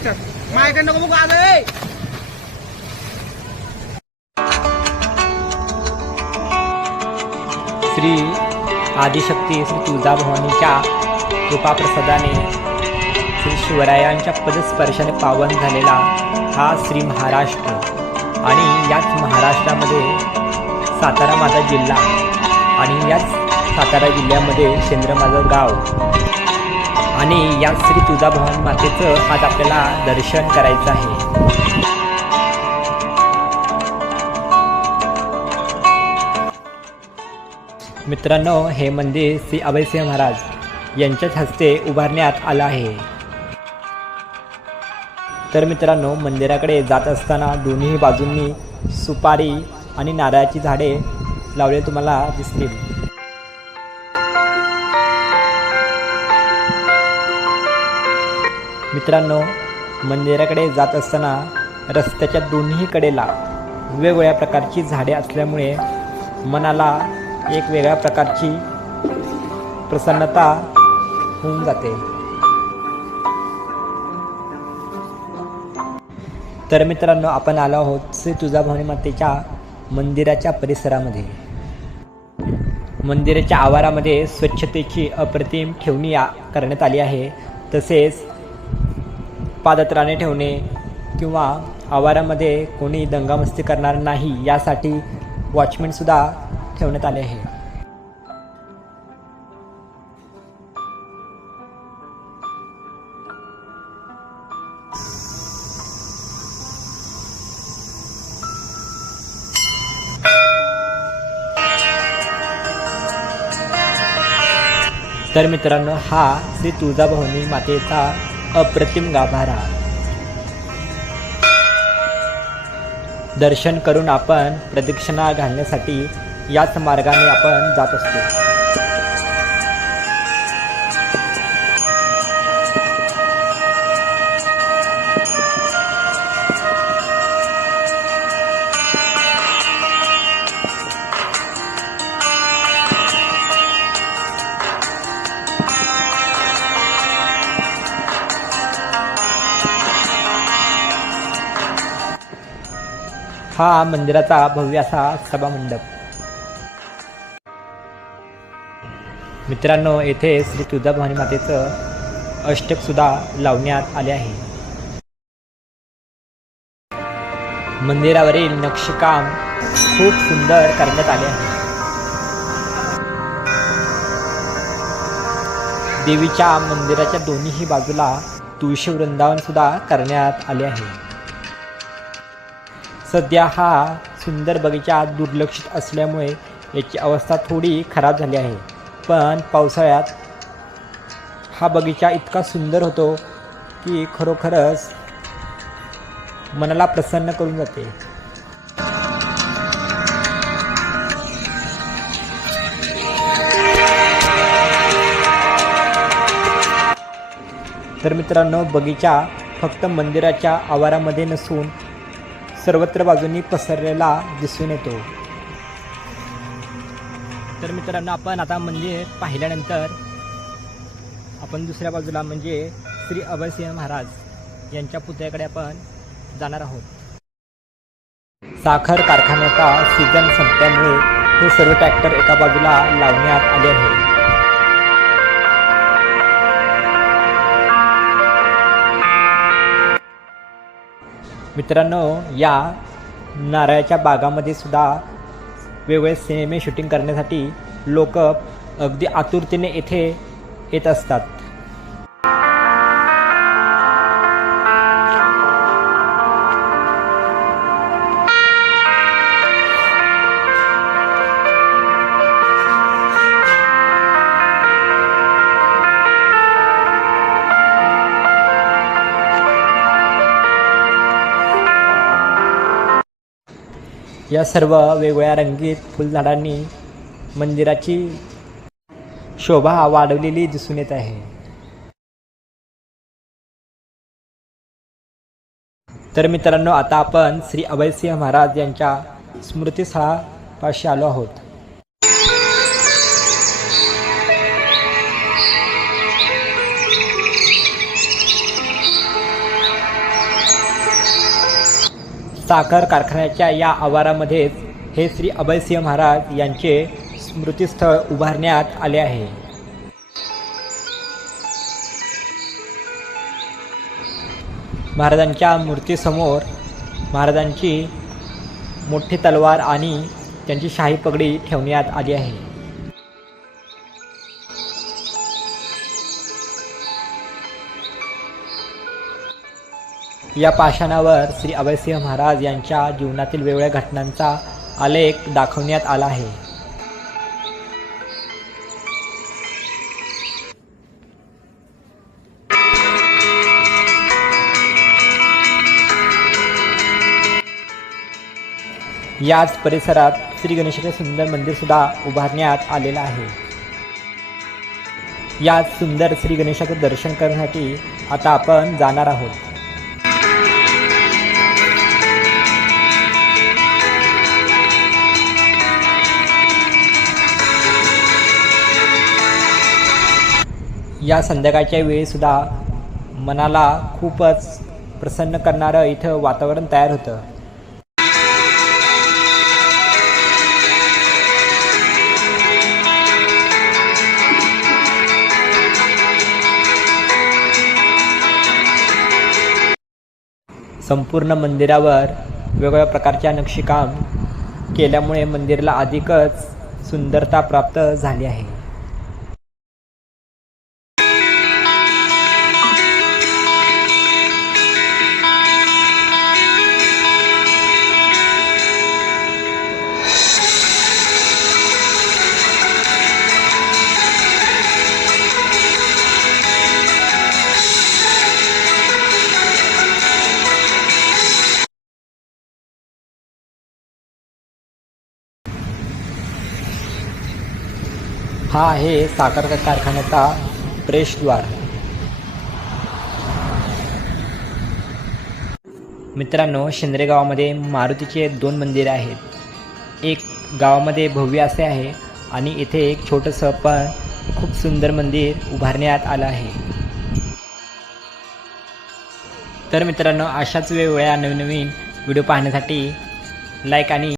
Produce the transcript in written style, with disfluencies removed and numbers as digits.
असतात माझ्याकडे नको बघू आज ए. श्री आदिशक्ती श्री तुळजाभवानीच्या कृपाप्रसादाने श्री शिवरायांच्या पदस्पर्शाने पावन झालेला हा श्री महाराष्ट्र आणि याच महाराष्ट्रामध्ये सातारा माझा जिल्हा आणि याच सातारा जिल्ह्यामध्ये शेंद्र माझं गाव आणि या श्री तुळजाभवानी मातेचं आज आपल्याला दर्शन करायचं आहे. मित्रांनो, हे मंदिर श्री अभयसिंह महाराज यांच्याच हस्ते उभारण्यात आलं आहे. तर मित्रांनो, मंदिराकडे जात असताना दोन्ही बाजूंनी सुपारी आणि नारळाची झाडे लावले तुम्हाला दिसतील. मित्रांनो, मंदिराकडे जात असताना रस्त्याच्या दोन्ही कडेला वेगवेगळ्या प्रकारची झाडे असल्यामुळे मनाला एक वेगळ्या प्रकारची प्रसन्नता होऊन जाते. तर मित्रांनो, आपण आलो आहोत श्री तुळजाभवानी मातेच्या मंदिराच्या परिसरामध्ये. मंदिराच्या आवारामध्ये स्वच्छतेची अप्रतिम ठेवणी करण्यात आली आहे. तसेच पादत्राणे ठेवणे किंवा आवारामध्ये कोणी दंगामस्ती करणार नाही यासाठी वॉचमॅनसुद्धा ठेवण्यात आले आहे. तर मित्रांनो, हा श्री तुळजाभवानी मातेचा अप्रतिम गाभारा. दर्शन करून आपण प्रदक्षिणा घालण्यासाठी याच मार्गाने आपण जात असतो. हा मंदिराचा भव्य असा सभामंडप. मित्रांनो, येथे श्री तुळजाभवानी मातेचं अष्टक सुद्धा लावण्यात आले आहे. मंदिरावरील नक्षीकाम खूप सुंदर करण्यात आले आहे. देवीच्या मंदिराच्या दोन्ही बाजूला तुळशी वृंदावन सुद्धा करण्यात आले आहे. सध्या हा सुंदर बगीचा दुर्लक्षित असल्यामुळे याची अवस्था थोडी खराब झाली आहे. पण पावसाळ्यात हा बगीचा इतका सुंदर होतो की खरोखरच मनाला प्रसन्न करून जाते. तर मित्रांनो, बगीचा फक्त मंदिराच्या आवारामध्ये नसून सर्वत्र बाजूंनी पसरलेला दिसून येतो. तर मित्रांनो, आपण आता मंदिर पाहिल्यानंतर आपण दुसऱ्या बाजूला म्हणजे श्री अभयसिंह महाराज यांच्या पुतळ्याकडे आपण जाणार आहोत. साखर कारखान्याचा सीझन संपल्यामुळे हे सर्व ट्रॅक्टर एका बाजूला लावण्यात आले आहे. मित्रांनो, या नारळाच्या बागामध्ये सुद्धा वेगवेगळे सिनेमे शूटिंग करण्यासाठी लोक अगदी आतुरतेने येथे येत असतात. या सर्व वेगवेगळ्या रंगीत फुलझाडांनी मंदिराची शोभा वाढवलेली दिसून येत आहे. तर मित्रांनो, आता आपण श्री अभयसिंह महाराज यांच्या स्मृतिस्थळापाशी आलो आहोत. साखर कारखान्याच्या या आवारामध्येच हे श्री अभयसिंह महाराज यांचे स्मृतिस्थळ उभारण्यात आले आहे. महाराजांच्या मूर्तीसमोर महाराजांची मोठी तलवार आणि त्यांची शाही पगडी ठेवण्यात आली आहे. या पाषाणावर श्री अभयसिंह महाराज यांच्या जीवनातील वेगवेगळ्या घटनांचा आलेख दाखवण्यात आला आहे. याच परिसरात श्री गणेशाचे सुंदर मंदिर सुद्धा उभारण्यात आलेलं आहे. याच सुंदर श्री गणेशाचं दर्शन करण्यासाठी आता आपण जाणार आहोत. या संध्याकाळच्या वेळी सुद्धा मनाला खूपच प्रसन्न करणारं इथं वातावरण तयार होतं. संपूर्ण मंदिरावर वेगवेगळ्या प्रकारच्या नक्षीकाम केल्यामुळे मंदिराला अधिकच सुंदरता प्राप्त झाली आहे. हा आहे साखर कारखान्याचा प्रवेशद्वार. मित्रांनो, शेंद्रे गावामध्ये मारुतीचे 2 मंदिरे आहेत. एक गावामध्ये भव्य असे आहे आणि इथे एक छोटंसं पण खूप सुंदर मंदिर उभारण्यात आलं आहे. तर मित्रांनो, अशाच वेगवेगळ्या नवीन व्हिडिओ पाहण्यासाठी लाईक आणि